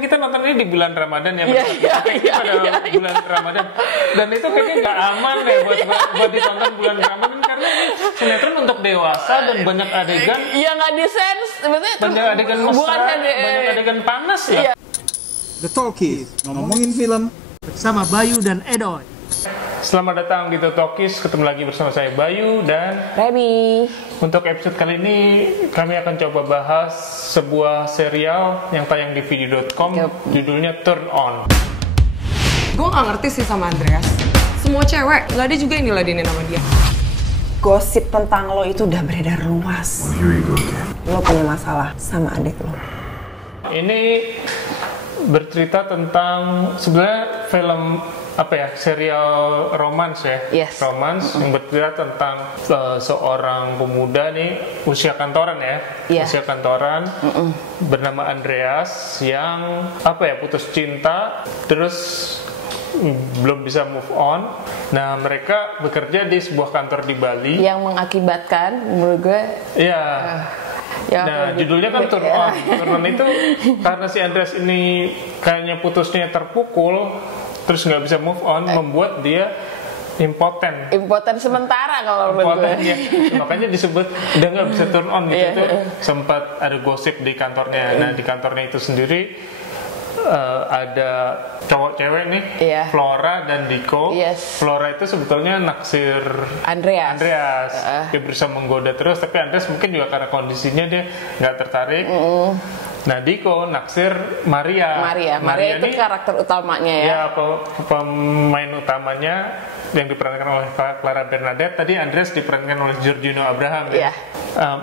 kita nonton ini di bulan Ramadan ya, Iya. bulan Ramadan, dan itu kayaknya nggak aman deh buat ditonton bulan Ramadan karena ini sinetron untuk dewasa dan banyak adegan. Iya nggak disens, maksudnya Banyak adegan mesra, banyak adegan panas ya. Iya. The Talkies, ngomongin film bersama Bayu dan Edoy. Selamat datang di The Talkies, ketemu lagi bersama saya Bayu dan Remy. untuk episode kali ini kami akan coba bahas sebuah serial yang tayang di video.com, judulnya Turn On. Gue gak ngerti sih sama Andreas. Semua cewek, gak ada juga yang diladenin sama dia. Gosip tentang lo itu udah beredar luas. Lo punya masalah sama adik lo. Ini bercerita tentang sebenarnya film serial romance ya. Yes. Romance yang bercerita tentang seorang pemuda nih usia kantoran ya. Yeah. Usia kantoran bernama Andreas yang putus cinta terus belum bisa move on. Nah, mereka bekerja di sebuah kantor di Bali Yang mengakibatkan menurut gue iya. Nah, judulnya kan Turn On. Turn On itu karena si Andreas ini kayaknya putusnya terpukul, terus nggak bisa move on, membuat dia impoten sementara kalau menurut gue. Ya. Makanya disebut udah nggak bisa turn on gitu. Itu sempat ada gosip di kantornya. Nah, di kantornya itu sendiri ada cowok cewek nih, Flora dan Diko. Yes. Flora itu sebetulnya naksir Andreas. Dia berusaha menggoda terus, tapi Andreas mungkin juga karena kondisinya dia nggak tertarik. Nah, Diko naksir Maria itu ini karakter utamanya ya. Ya, pemain utamanya yang diperankan oleh Clara Bernadette. Tadi Andreas diperankan oleh Giorgino Abraham ya.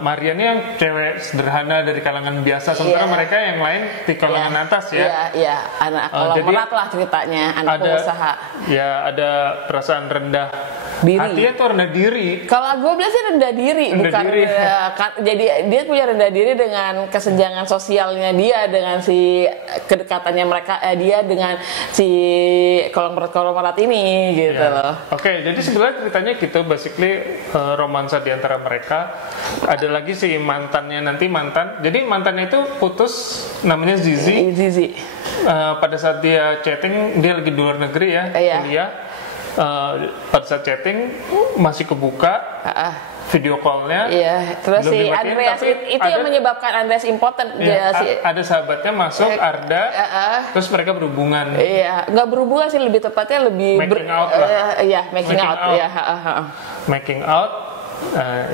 Maria ini yang cewek sederhana dari kalangan biasa, sementara mereka yang lain di kalangan atas ya. Iya, anak konglomerat lah ceritanya, anak pengusaha. Ya, ada perasaan rendah diri. Hatinya tuh rendah diri. Kalau gue bilang sih rendah diri, bukan jadi dia punya rendah diri dengan kesenjangan sosialnya dia dengan si kedekatannya mereka dia dengan si konglomerat ini gitu loh. Oke, jadi sebenarnya ceritanya gitu, basically romansa di antara mereka. Ada lagi si mantannya Jadi mantannya itu putus, namanya Zizi. Pada saat dia chatting, dia lagi di luar negeri ya, kuliah. Pada saat chatting masih kebuka video callnya. Iya. Terus si Andreas itu yang menyebabkan Andreas impoten. Ada sahabatnya masuk, Arda. Terus mereka berhubungan. Iya, nggak berhubungan sih, lebih tepatnya lebih making out lah. Making out. Making out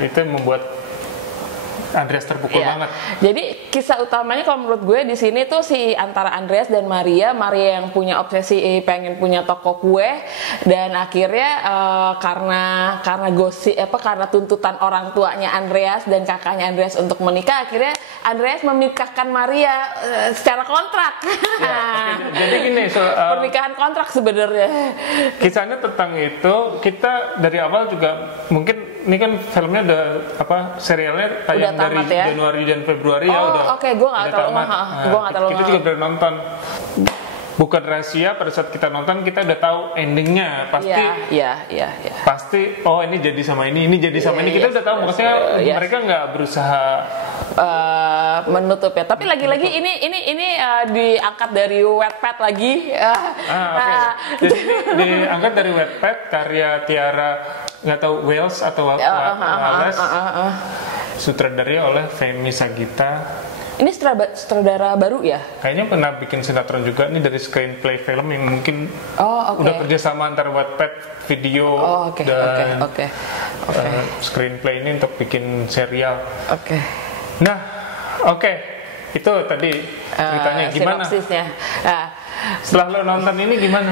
itu yang membuat Andreas terpukul banget. Jadi kisah utamanya kalau menurut gue di sini tuh si antara Andreas dan Maria yang punya obsesi pengen punya toko kue, dan akhirnya karena gosip karena tuntutan orang tuanya Andreas dan kakaknya Andreas untuk menikah, akhirnya Andreas menikahkan Maria secara kontrak. Jadi gini, pernikahan kontrak sebenarnya. Kisahnya tentang itu. Kita dari awal juga mungkin ini kan filmnya udah serialnya tayang dari Januari dan Februari udah. Oke, gue nggak terlalu. Kita juga udah nonton. Bukan rahasia, pada saat kita nonton kita udah tahu endingnya pasti. Iya. Pasti ini jadi sama ini jadi sama ini. Kita udah tahu, maksudnya mereka nggak berusaha menutup ya. Tapi lagi-lagi ini diangkat dari Wattpad lagi. Jadi ini diangkat dari Wattpad karya Tiara, nggak tahu Wales atau Wales. Sutradarai oleh Femi Sagita. Ini sutradara baru ya? Kayaknya pernah bikin sinetron juga nih, dari screenplay film yang mungkin udah kerjasama antara Wattpad video dan screenplay ini untuk bikin serial. Nah, itu tadi ceritanya gimana? Sinopsisnya. Setelah lo nonton ini gimana?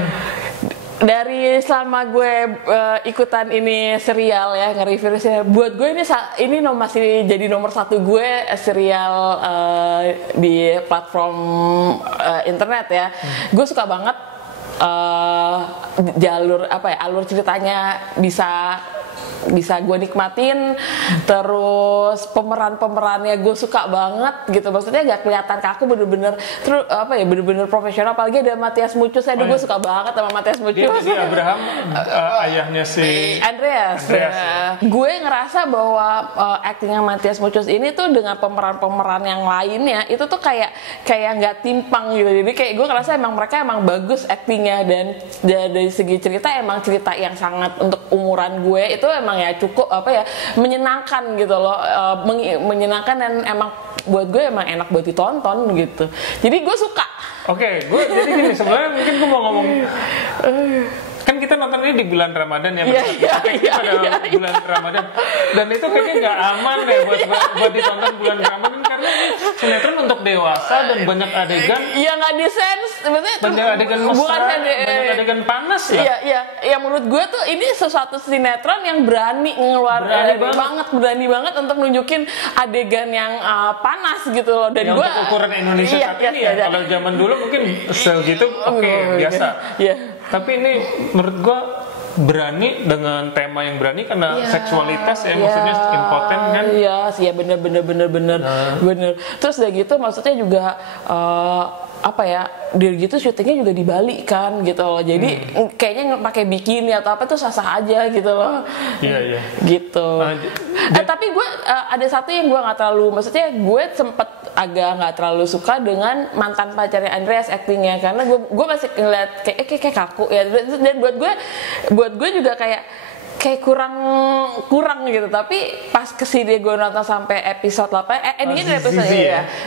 Dari selama gue ikutan ini serial ya, nge-review, buat gue ini masih jadi nomor satu gue serial di platform internet ya. Gue suka banget alur ceritanya bisa bisa gue nikmatin. Terus pemerannya gue suka banget gitu, maksudnya gak kelihatan kaku, bener-bener terus apa ya, bener-bener profesional. Apalagi ada Matias Muchus, gue suka banget sama Matias Muchus. Dia Abraham, ayahnya si Andreas. Gue ngerasa bahwa actingnya Matias Muchus ini tuh dengan pemeran-pemeran yang lainnya itu tuh kayak nggak timpang gitu. Jadi kayak gue ngerasa emang mereka emang bagus actingnya, dan dari segi cerita emang cerita yang sangat untuk umuran gue itu emang ya cukup menyenangkan gitu loh, menyenangkan, dan emang buat gue emang enak buat ditonton gitu. Jadi gue suka. Oke, gue jadi gini, sebenarnya mungkin gue mau ngomong, kan kita nonton ini di bulan Ramadan ya, pada bulan Ramadan, dan itu kayaknya nggak aman deh buat ditonton bulan Ramadan, karena ini sinetron untuk dewasa dan banyak adegan. Iya, nggak disens, banyak adegan mesra, banyak adegan panas lah. Iya, menurut gue tuh ini sesuatu sinetron yang berani berani banget untuk nunjukin adegan yang panas gitu loh. Dan yang gue untuk ukuran Indonesia saat ini ya, kalau zaman dulu mungkin segitu biasa. Iya. Tapi ini menurut gue berani dengan tema yang berani karena seksualitas ya, maksudnya impoten kan. Iya sih, ya bener. Terus udah gitu maksudnya juga dia gitu syutingnya juga di Bali kan gitu loh. Jadi kayaknya pakai bikini atau apa tuh sah-sah aja gitu loh. Iya. Gitu. Tapi gue ada satu yang gue nggak terlalu, maksudnya gue sempet agak nggak terlalu suka dengan mantan pacarnya Andreas actingnya, karena gue masih ngeliat kayak kaku ya, dan buat gue juga kayak kurang gitu. Tapi pas kesini gue nonton sampai episode 8, endingnya dari episode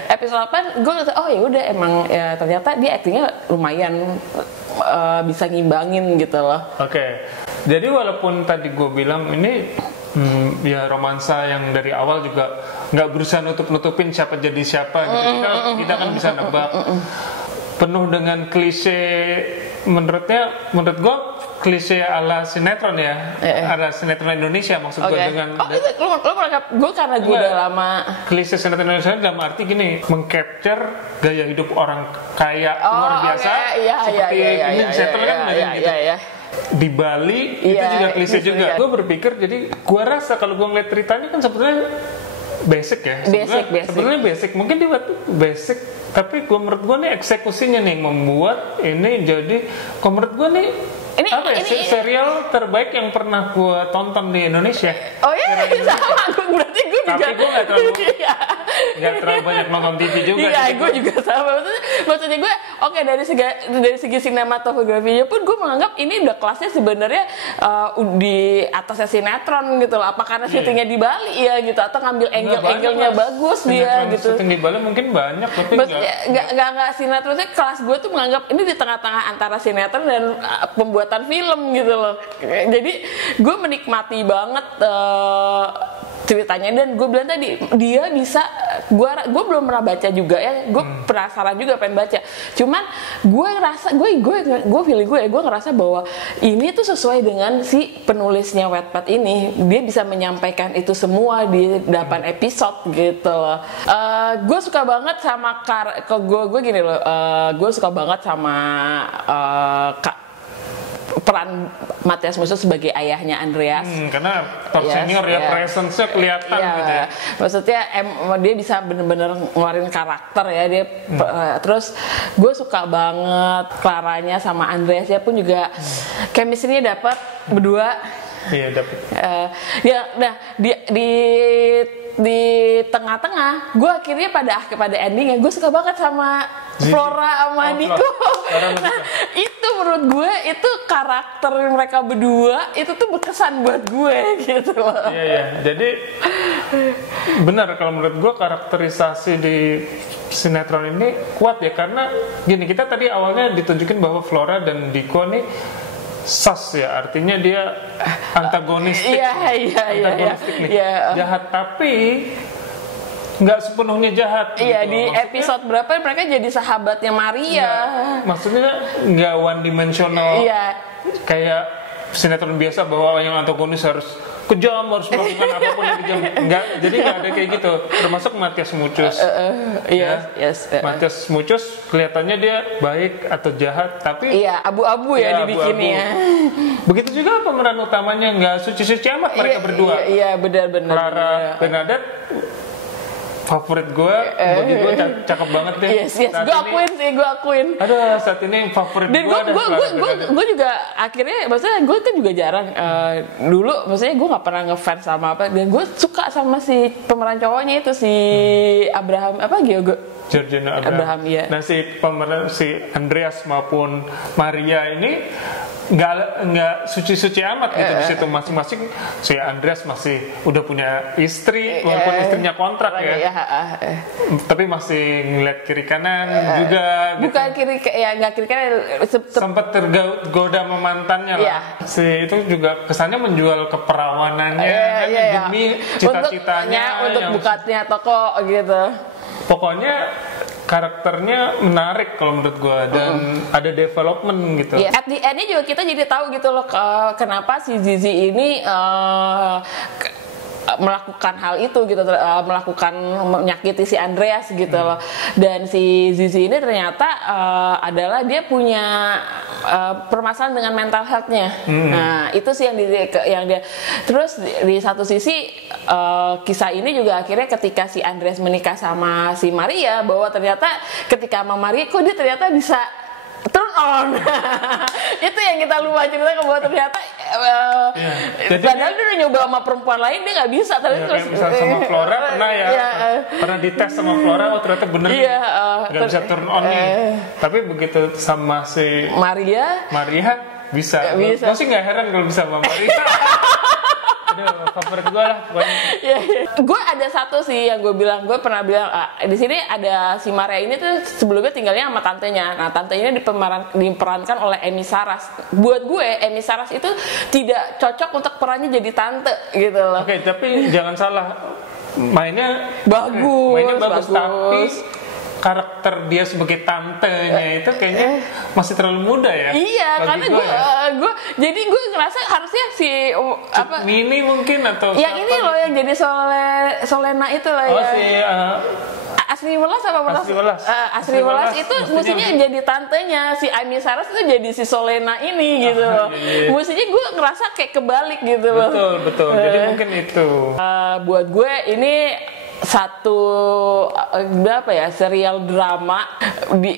episode 8 gue ngerasa oh ya udah, emang ya ternyata dia actingnya lumayan bisa ngimbangin gitu loh. Oke. Jadi walaupun tadi gue bilang ini ya romansa yang dari awal juga nggak berusaha nutupin siapa jadi siapa gitu, kita kan bisa nebak, penuh dengan klise. Menurut gue klise ala sinetron ya, ala sinetron Indonesia maksud gue dengan. Lo menganggap gue karena gue udah lama. Klise sinetron Indonesia dalam arti gini, mengcapture gaya hidup orang kaya luar biasa, seperti ini sinetron kan gitu. Di Bali itu juga klise juga. Gue berpikir, jadi gue rasa kalau gue ngeliat ceritanya kan sebetulnya basic ya. Sebenarnya basic. Mungkin dibuat basic, tapi menurut gue nih eksekusinya nih yang membuat ini jadi. Menurut gue nih ini serial terbaik yang pernah gue tonton di Indonesia. Oh iya, sama. Berarti gue juga. Tapi gue nggak terlalu banyak nonton TV juga. Iya, gue juga sama. Maksudnya gue, dari segi sinematografinya pun gue menganggap ini udah kelasnya sebenarnya di atasnya sinetron gitu loh. Apa karena syutingnya di Bali ya gitu, atau ngambil angle-nya bagus dia gitu. Syuting di Bali mungkin banyak, tapi nggak sinetronnya. Kelas gue tuh menganggap ini di tengah-tengah antara sinetron dan pembuatan film gitu loh. Jadi gue menikmati banget ceritanya, dan gue bilang tadi dia bisa, gue belum pernah baca juga ya, gue penasaran juga pengen baca, cuman gue ngerasa gue ngerasa bahwa ini tuh sesuai dengan si penulisnya Wattpad ini, dia bisa menyampaikan itu semua di 8 episode gitu loh. Gue suka banget sama gue gini loh, gue suka banget sama peran Matias Muchus sebagai ayahnya Andreas. Karena top senior presence-nya kelihatan gitu ya. Maksudnya dia bisa bener-bener ngeluarin karakter ya dia. Terus gue suka banget Claranya sama Andreas ya pun juga chemistry-nya dapat berdua. Iya, dapat. Di tengah-tengah gue akhirnya pada endingnya gue suka banget sama Flora sama Niko. Nah itu menurut gue itu karakter mereka berdua itu tuh berkesan buat gue gitu loh. Iya. Jadi benar kalau menurut gue karakterisasi di sinetron ini kuat ya, karena gini, kita tadi awalnya ditunjukin bahwa Flora dan Niko nih sas ya, artinya dia antagonistik. Antagonistik nih. Jahat, tapi nggak sepenuhnya jahat. Iya, gitu. di episode berapa mereka jadi sahabatnya Maria. Maksudnya nggak one dimensional. Iya. Kayak sinetron biasa bahwa yang antagonis harus kejam, harus melakukan apapun yang kejam. Enggak, jadi nggak ada kayak gitu. Termasuk Matias Mucus. Matias Mucus kelihatannya dia baik atau jahat, tapi abu-abu ya dibikinnya. Begitu juga pemeran utamanya, nggak suci-suci amat mereka berdua. Iya, benar-benar. Clara Bernadette favorit gue, bagi gue cakep banget deh. Yes, gue akuin. Aduh, saat ini favorit gue. Dan gue juga akhirnya, maksudnya gue kan juga jarang dulu, maksudnya gue nggak pernah ngefans sama apa, dan gue suka sama si pemeran cowoknya itu si Abraham Giorgio Abraham. Iya. Nah si Andreas maupun Maria ini nggak suci-suci amat gitu di situ, masing-masing. Si Andreas masih udah punya istri, walaupun istrinya kontrak tapi masih ngeliat kiri kanan juga. Bukan gitu. nggak kiri kanan. Sempat tergoda sama mantannya lah. Si itu juga kesannya menjual keperawanannya demi cita-citanya untuk bukanya toko gitu. Pokoknya karakternya menarik kalau menurut gue, dan ada development gitu. At the end-nya juga kita jadi tahu gitu loh kenapa si Zizi ini melakukan hal itu gitu, menyakiti si Andreas gitu loh. Dan si Zizi ini ternyata adalah dia punya permasalahan dengan mental health-nya. Nah, itu sih yang dia terus di satu sisi kisah ini juga akhirnya ketika si Andreas menikah sama si Maria, bahwa ternyata ketika sama Maria kok dia ternyata bisa turn on. Itu yang kita lupa cerita, bahwa ternyata padahal dia udah nyoba sama perempuan lain, dia nggak bisa. Tapi terus misalnya sama Flora pernah dites sama Flora, ternyata bener nggak bisa turn on nih. Tapi begitu sama si Maria bisa. Gue sih nggak heran kalau bisa sama Maria. Aduh, favorit gue lah pokoknya. Gue ada satu sih yang gue pernah bilang di sini ada si Maria ini tuh sebelumnya tinggalnya sama tantenya. Nah, tantenya diperankan oleh Amy Saras. Buat gue Amy Saras itu tidak cocok untuk perannya jadi tante gitu loh. Oke, tapi jangan salah, mainnya bagus. Tapi karakter dia sebagai tantenya itu kayaknya masih terlalu muda ya. Iya, karena gue jadi gue ngerasa harusnya si Mini mungkin atau yang ini loh yang jadi Solena itu lah ya. Si Asri Welas Asri Welas itu mestinya jadi tantenya, si Amy Saras itu jadi si Solena ini gitu loh. Mestinya gue ngerasa kayak kebalik gitu loh. Betul. Jadi mungkin itu. Buat gue ini satu serial drama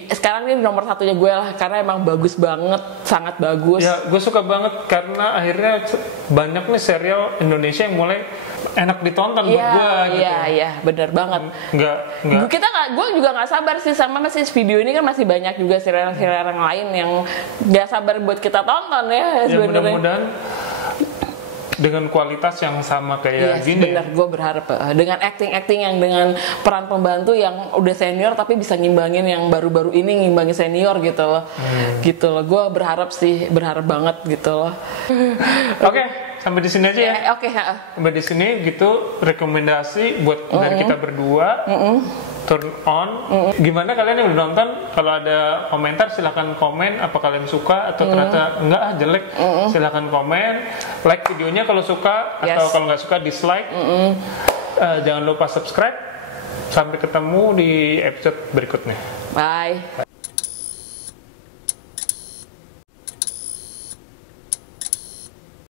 sekarang ini nomor satunya gue lah, karena emang bagus banget, sangat bagus. Ya, gue suka banget karena akhirnya banyak nih serial Indonesia yang mulai enak ditonton buat gue gitu. Iya, benar banget. Gue juga nggak sabar sih sama video ini, kan masih banyak juga serial-serial yang lain yang nggak sabar buat kita tonton ya sebenarnya. Mudah-mudahan dengan kualitas yang sama kayak gini. Benar, gue berharap dengan acting yang dengan peran pembantu yang udah senior tapi bisa ngimbangin yang baru-baru ini, ngimbangin senior gitu loh. Gitu loh. Gue berharap banget gitu loh. Oke, sampai di sini aja ya. Sampai di sini gitu rekomendasi buat dari kita berdua. Turn on. Gimana kalian yang udah nonton? Kalau ada komentar silahkan komen apa kalian suka atau ternyata enggak jelek. Silahkan komen, like videonya kalau suka atau kalau nggak suka dislike. Jangan lupa subscribe. Sampai ketemu di episode berikutnya. Bye.